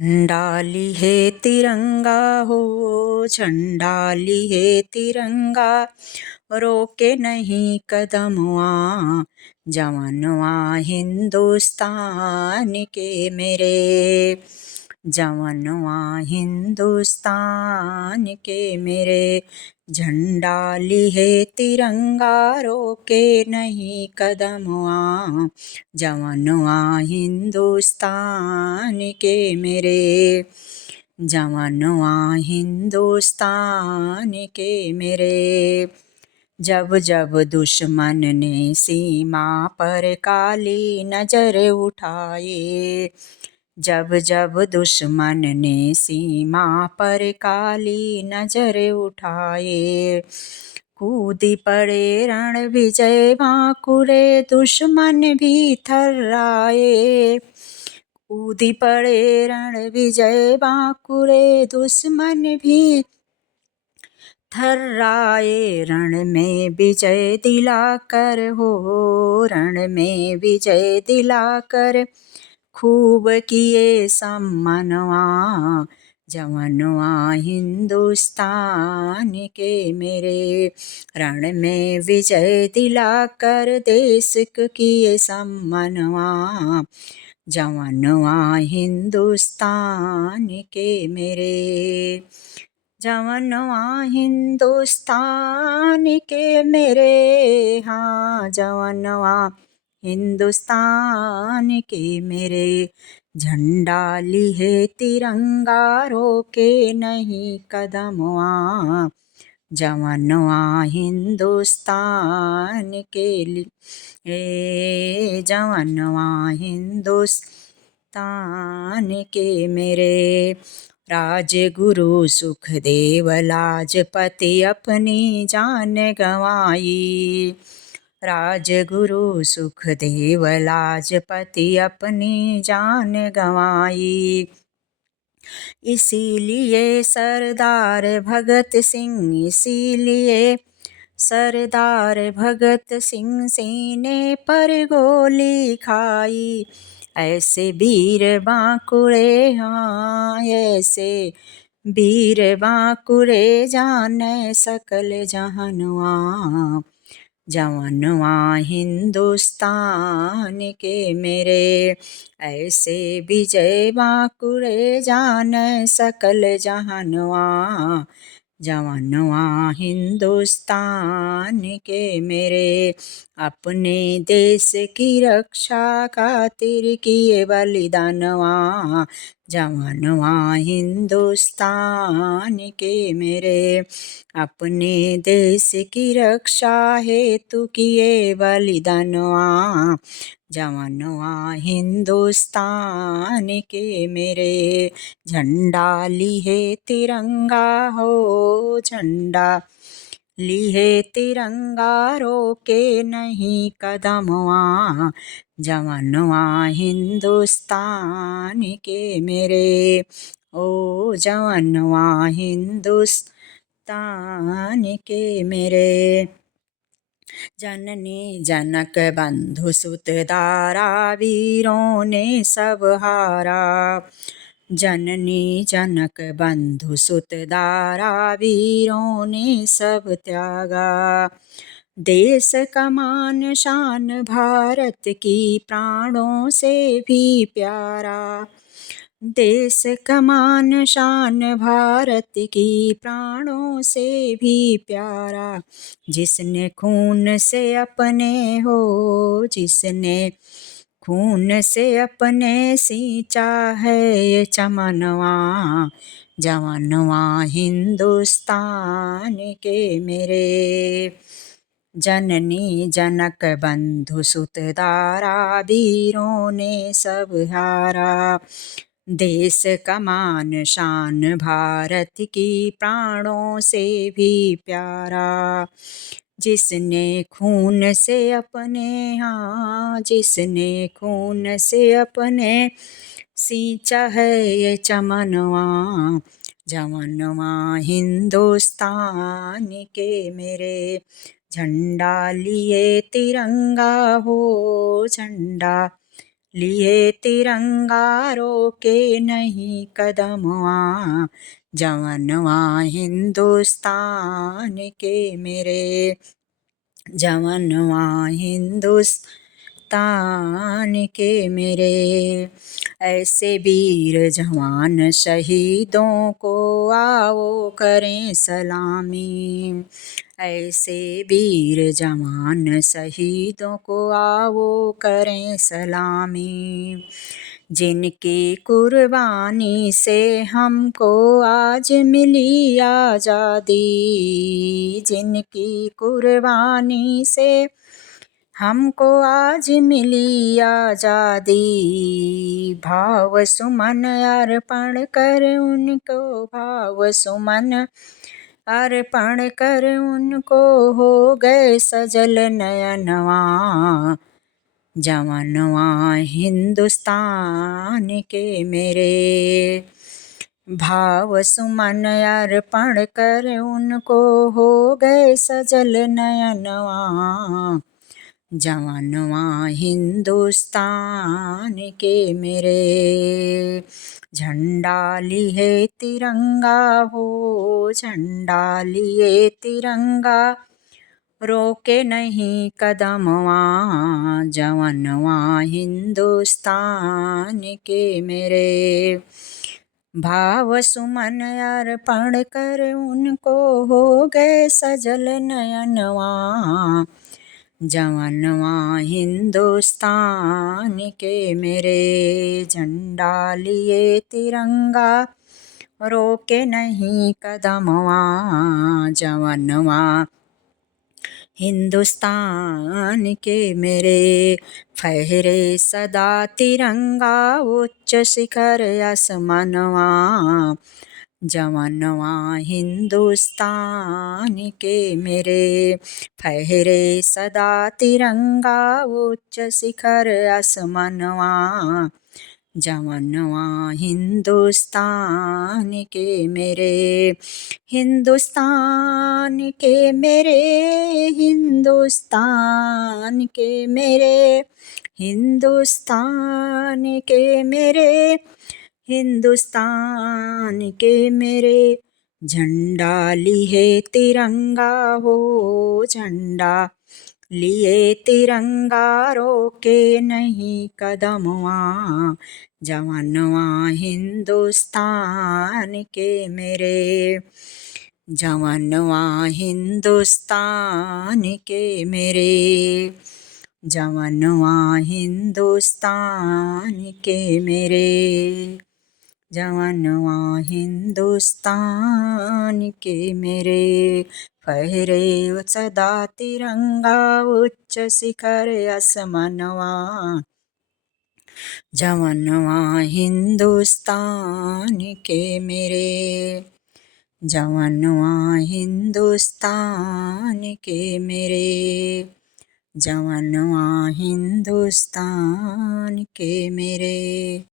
झंडा लिए तिरंगा हो, झंडा लिए तिरंगा, रोके नहीं कदमवा, जवानवा हिंदुस्तान के मेरे, जवानवा हिंदुस्तान के मेरे। झंडा लिए तिरंगा, रोके नहीं कदमवा, जवानवा हिंदुस्तान के मेरे, जवानवा हिंदुस्तान के मेरे। जब जब दुश्मन ने सीमा पर काली नजर उठाए, जब जब दुश्मन ने सीमा पर काली नजर उठाए, कूदी पड़े रण विजय बांकुरे, दुश्मन भी थर्राए, कूदी पड़े रण विजय बांकुरे, दुश्मन भी थर्राए। रण में विजय दिलाकर हो, रण में विजय दिलाकर, खूब किए सम्मानवा, जवानवा हिंदुस्तान के मेरे। रण में विजय दिलाकर, देश को किए सम्मानवा, जवानवा हिंदुस्तान के मेरे, जवानवा हिंदुस्तान के मेरे। हाँ, जवानवा हिंदुस्तान के मेरे। झंडा लिए तिरंगा, रोके नहीं कदमवा, जवानवा हिंदुस्तान के लिए, जवानवा हिंदुस्तान के मेरे। राजगुरु सुखदेव लाजपति अपनी जान गंवाई, राजगुरु सुखदेव लाजपति अपनी जान गंवाई। इसीलिए सरदार भगत सिंह, इसीलिए सरदार भगत सिंह सीने पर गोली खाई। ऐसे वीर बांकुरे, हाँ ऐसे वीर बांकुरे, जाने सकल जहानवा, जवानवा हिंदुस्तान के मेरे। ऐसे विजय बांकुरे, जाने सकल जहानवा, जवानवा हिंदुस्तान के मेरे। अपने देश की रक्षा खातिर किए बलिदानवा, जवानवा हिंदुस्तान के मेरे। अपने देश की रक्षा हेतु किए बलिदानवा, जवानवा हिंदुस्तान के मेरे। झंडा लिए तिरंगा हो, झंडा लिए तिरंगा, रोके नहीं कदमवा, जवानवा हिंदुस्तान के मेरे। ओ जवानवा हिंदुस्तान के मेरे। जननी जनक बंधु सुत दारा, वीरों ने सब हारा। जननी जनक बंधु सुत दारा, वीरों ने सब त्यागा। देश का मान शान भारत की, प्राणों से भी प्यारा। देश का मान शान भारत की, प्राणों से भी प्यारा। जिसने खून से अपने हो, जिसने खून से अपने सींचा है ये चमनवा, जवानवा हिंदुस्तान के मेरे। जननी जनक बंधु सुत दारा, वीरों ने सब हारा। देश का मान शान भारत की, प्राणों से भी प्यारा। जिसने खून से अपने, हाँ जिसने खून से अपने सींचा है ये चमनवा, जवानवा हिंदुस्तान के मेरे। झंडा लिए तिरंगा हो, झंडा लिए तिरंगा रोके नहीं कदमवा, जवनवा हिंदुस्तान के मेरे, जवनवा हिंदुस्तान के मेरे। ऐसे वीर जवान शहीदों को आओ करें सलामी, ऐसे वीर जवान शहीदों को आओ करें सलामी, जिनकी कुर्बानी से हमको आज मिली आज़ादी, जिनकी कुर्बानी से हमको आज मिली आज़ादी, भाव सुमन अर्पण कर उनको, भाव सुमन अर्पण कर उनको हो गए सजल नयनवा, जवनवा हिंदुस्तान के मेरे, भाव सुमन अर्पण कर उनको हो गए सजल नयनवा, जवनवा हिंदुस्तान के मेरे। झंडा लिए तिरंगा हो, झंडा लिए तिरंगा रोके नहीं कदमवा, जवनवा हिंदुस्तान के मेरे, भाव सुमन अर्पण कर उनको हो गए सजल नयनवा, जवनवा हिंदुस्तान के मेरे। झंडा लिए तिरंगा रोके नहीं कदमवा, जवनवा हिंदुस्तान के मेरे। फहरे सदा तिरंगा उच्च शिखर आसमानवा, जवनवा हिंदुस्तान के मेरे। फहरे सदा तिरंगा उच्च शिखर आसमानवा, जवनवा हिंदुस्तान के मेरे, हिंदुस्तान के मेरे, हिंदुस्तान के मेरे, हिंदुस्तान के मेरे, हिंदुस्तान के मेरे। झंडा लिए तिरंगा हो, झंडा लिए तिरंगा रोके नहीं कदमवा, जवनवा हिंदुस्तान के मेरे, जवनवा हिंदुस्तान के मेरे, जवनवा हिंदुस्तान के मेरे, जवनवा हिंदुस्तान के मेरे। फहरे सदा तिरंगा उच्च शिखर आसमानवा, जवनवा हिंदुस्तान के मेरे, जवनवा हिंदुस्तान के मेरे, जवनवा हिंदुस्तान के मेरे।